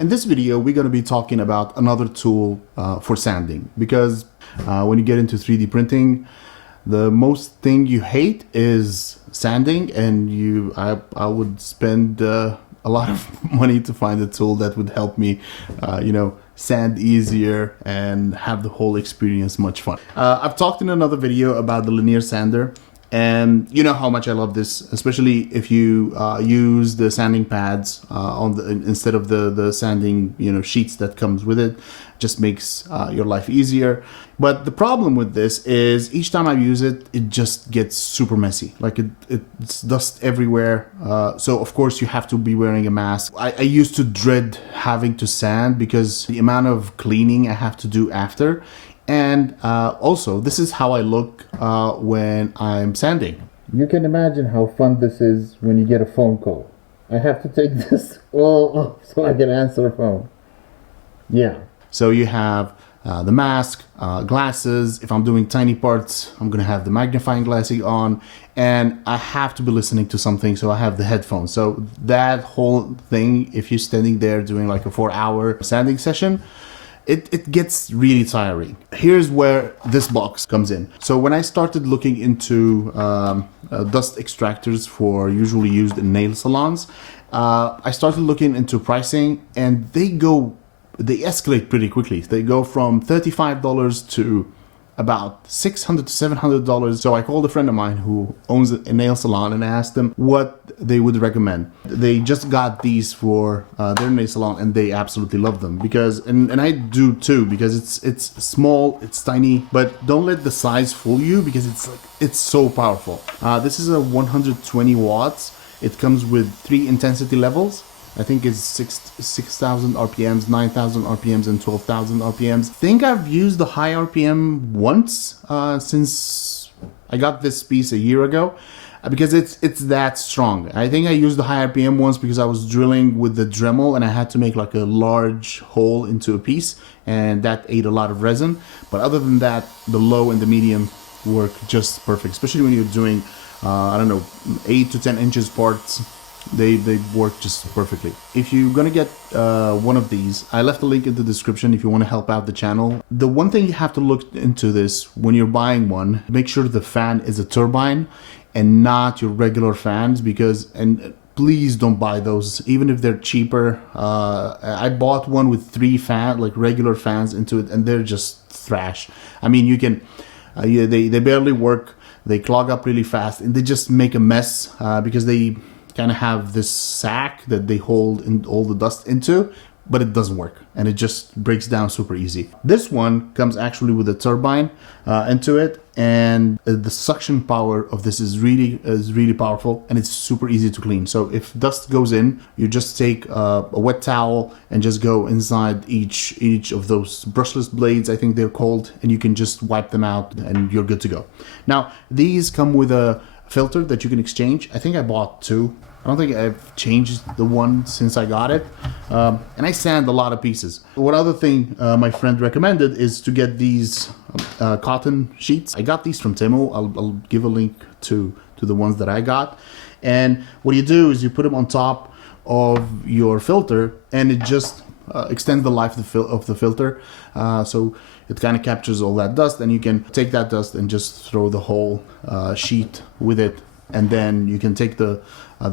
In this video, we're going to be talking about another tool for sanding, because when you get into 3D printing, the most thing you hate is sanding, and I would spend a lot of money to find a tool that would help me, sand easier and have the whole experience much fun. I've talked in another video about the linear sander, and you know how much I love this, especially if you use the sanding pads instead of the sanding sheets that comes with it. Just makes your life easier. But the problem with this is each time I use it, it just gets super messy. Like it's dust everywhere. So of course you have to be wearing a mask. I used to dread having to sand because the amount of cleaning I have to do after. And also, this is how I look when I'm sanding. You can imagine how fun this is when you get a phone call. I have to take this all off so I can answer a phone. Yeah. So you have the mask, glasses. If I'm doing tiny parts, I'm going to have the magnifying glasses on. And I have to be listening to something, so I have the headphones. So that whole thing, if you're standing there doing like a 4-hour sanding session, it gets really tiring. Here's where this box comes in. So when I started looking into dust extractors for usually used in nail salons, I started looking into pricing, and they escalate pretty quickly. They go from $35 to about $600 to $700. So I called a friend of mine who owns a nail salon, and I asked them what they would recommend. They just got these for their nail salon, and they absolutely love them because, and I do too, because it's small, it's tiny, but don't let the size fool you because it's so powerful. This is a 120 watts. It comes with 3 intensity levels. I think it's 6,000 RPMs, 9,000 RPMs, and 12,000 RPMs. I think I've used the high RPM once since I got this piece a year ago, because it's that strong. I think I used the high RPM once because I was drilling with the Dremel, and I had to make like a large hole into a piece, and that ate a lot of resin. But other than that, the low and the medium work just perfect, especially when you're doing, 8 to 10 inches parts. They work just perfectly. If you're gonna get one of these, I left a link in the description if you want to help out the channel. The one thing you have to look into this when you're buying one, make sure the fan is a turbine and not your regular fans, and please don't buy those, even if they're cheaper. I bought one with 3 regular fans into it, and they're just trash. I mean, you can, they barely work. They clog up really fast, and they just make a mess because they kind of have this sack that they hold in all the dust into, but it doesn't work, and it just breaks down super easy. This one comes actually with a turbine into it, and the suction power of this is really powerful, and it's super easy to clean. So if dust goes in, you just take a wet towel and just go inside each of those brushless blades, I think they're called, and you can just wipe them out, and you're good to go. Now, these come with a filter that you can exchange. I think I bought 2. I don't think I've changed the one since I got it. And I sand a lot of pieces. One other thing my friend recommended is to get these cotton sheets. I got these from Temu. I'll give a link to the ones that I got. And what you do is you put them on top of your filter, and it just extends the life of the filter. So it kind of captures all that dust, and you can take that dust and just throw the whole sheet with it. And then you can take the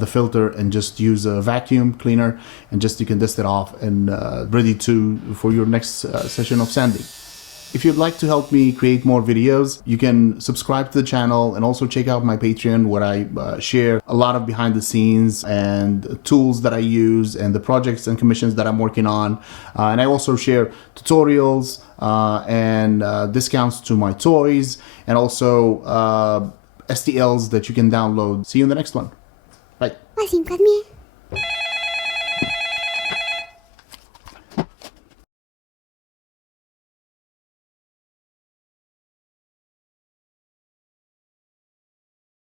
filter and just use a vacuum cleaner, and just you can dust it off, and ready for your next session of sanding. If you'd like to help me create more videos, you can subscribe to the channel, and also check out my Patreon, where I share a lot of behind the scenes and tools that I use, and the projects and commissions that I'm working on. And I also share tutorials and discounts to my toys, and also STLs that you can download. See you in the next one. Bye. Resin,